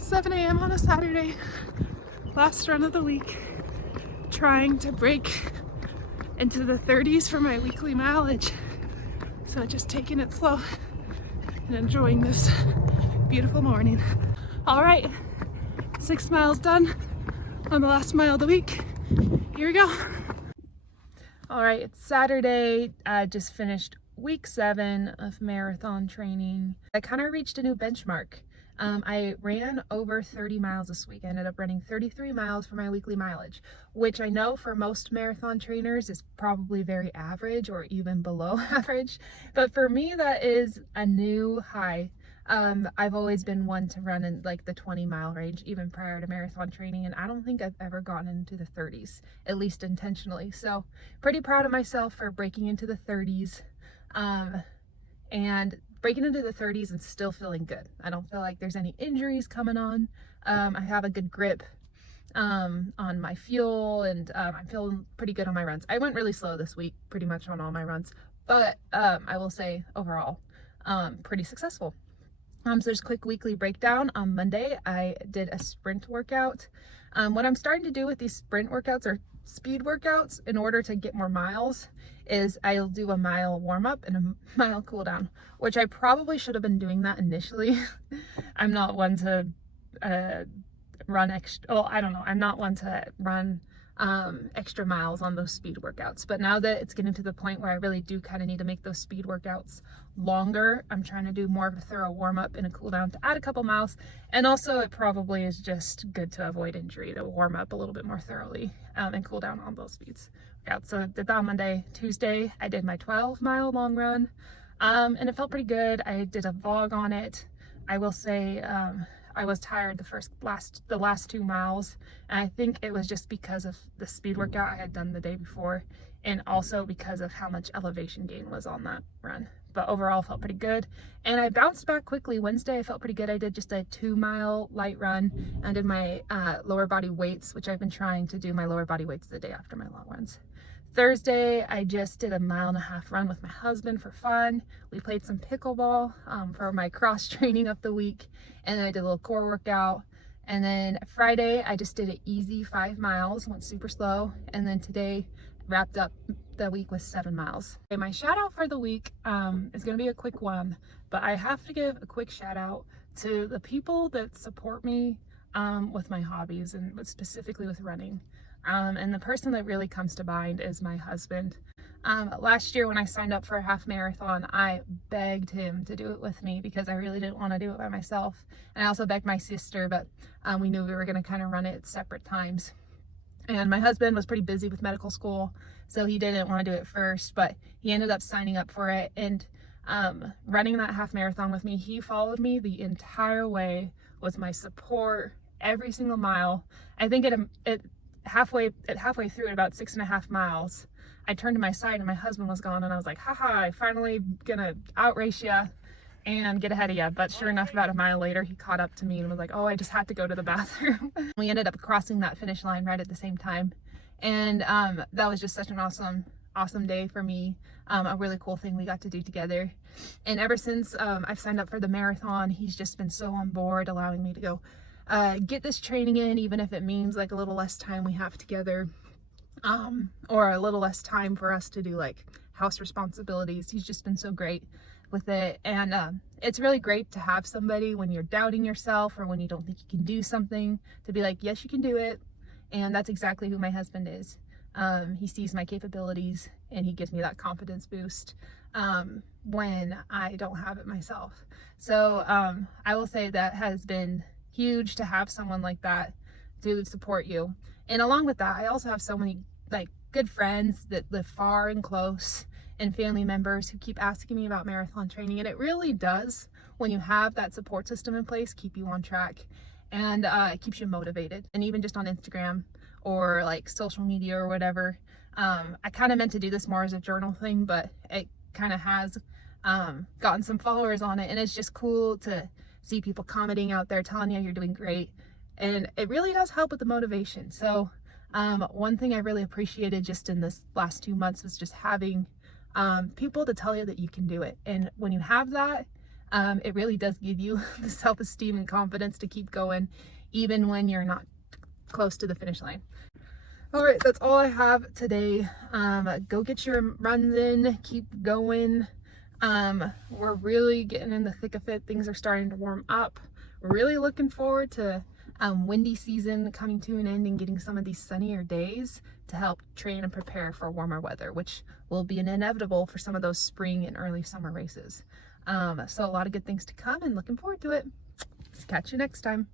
7 a.m. on a Saturday, last run of the week, trying to break into the 30s for my weekly mileage. So just taking it slow and enjoying this beautiful morning. All right, 6 miles done on the last mile of the week. Here we go. All right, it's Saturday. I just finished week 7 of marathon training. I kind of reached a new benchmark. I ran over 30 miles this week. I ended up running 33 miles for my weekly mileage, which I know for most marathon trainers is probably very average or even below average. But for me, that is a new high. I've always been one to run in like the 20-mile range, even prior to marathon training, and I don't think I've ever gotten into the 30s, at least intentionally. So pretty proud of myself for breaking into the 30s. And breaking into the 30s and still feeling good. I don't feel like there's any injuries coming on. I have a good grip on my fuel, and I'm feeling pretty good on my runs. I went really slow this week, pretty much on all my runs, but I will say overall, pretty successful. So there's a quick weekly breakdown. On Monday, I did a sprint workout. What I'm starting to do with these sprint workouts or speed workouts in order to get more miles is I'll do a mile warm up and a mile cool down, which I probably should have been doing that initially. I'm not one to run extra, well, I don't know. I'm not one to run extra miles on those speed workouts. But now that it's getting to the point where I really do kind of need to make those speed workouts longer, I'm trying to do more of a thorough warm up and a cool down to add a couple miles. And also it probably is just good to avoid injury to warm up a little bit more thoroughly and cool down on those speeds. So I did that on Monday. Tuesday, I did my 12-mile long run and it felt pretty good. I did a vlog on it. I will say I was tired the last 2 miles, and I think it was just because of the speed workout I had done the day before, and also because of how much elevation gain was on that run. But overall felt pretty good, and I bounced back quickly. Wednesday I felt pretty good. I did just a 2-mile light run and did my lower body weights, which I've been trying to do my lower body weights the day after my long runs. Thursday, I just did a 1.5 mile run with my husband for fun. We played some pickleball for my cross training of the week, and then I did a little core workout. And then Friday, I just did an easy 5 miles, went super slow. And then today, wrapped up the week with 7 miles. Okay, my shout out for the week is gonna be a quick one, but I have to give a quick shout out to the people that support me with my hobbies and specifically with running. And the person that really comes to mind is my husband. Last year when I signed up for a half marathon, I begged him to do it with me because I really didn't want to do it by myself. And I also begged my sister, but we knew we were going to kind of run it at separate times. And my husband was pretty busy with medical school, so he didn't want to do it first, but he ended up signing up for it and running that half marathon with me. He followed me the entire way with my support every single mile. I think halfway through at about 6.5 miles, I turned to my side and my husband was gone, and I was like, haha, I finally gonna outrace you and get ahead of you. But sure enough, about a mile later, he caught up to me and was like, oh, I just had to go to the bathroom. We ended up crossing that finish line right at the same time, and that was just such an awesome day for me. A really cool thing we got to do together. And ever since I've signed up for the marathon, he's just been so on board, allowing me to go get this training in, even if it means like a little less time we have together, or a little less time for us to do like house responsibilities. He's just been so great with it, and it's really great to have somebody when you're doubting yourself or when you don't think you can do something to be like, yes, you can do it. And that's exactly who my husband is. He sees my capabilities and he gives me that confidence boost when I don't have it myself. So I will say that has been huge to have someone like that to support you. And along with that, I also have so many like good friends that live far and close, and family members who keep asking me about marathon training. And it really does, when you have that support system in place, keep you on track, and it keeps you motivated. And even just on Instagram or like social media or whatever, I kind of meant to do this more as a journal thing, but it kind of has gotten some followers on it, and it's just cool to see people commenting out there telling you you're doing great, and it really does help with the motivation. So one thing I really appreciated just in this last 2 months was just having people to tell you that you can do it. And when you have that, it really does give you the self-esteem and confidence to keep going even when you're not close to the finish line. All right, that's all I have today. Go get your runs in, keep going. We're really getting in the thick of it. Things are starting to warm up. Really looking forward to windy season coming to an end and getting some of these sunnier days to help train and prepare for warmer weather, which will be an inevitable for some of those spring and early summer races. So a lot of good things to come and looking forward to it. Catch you next time.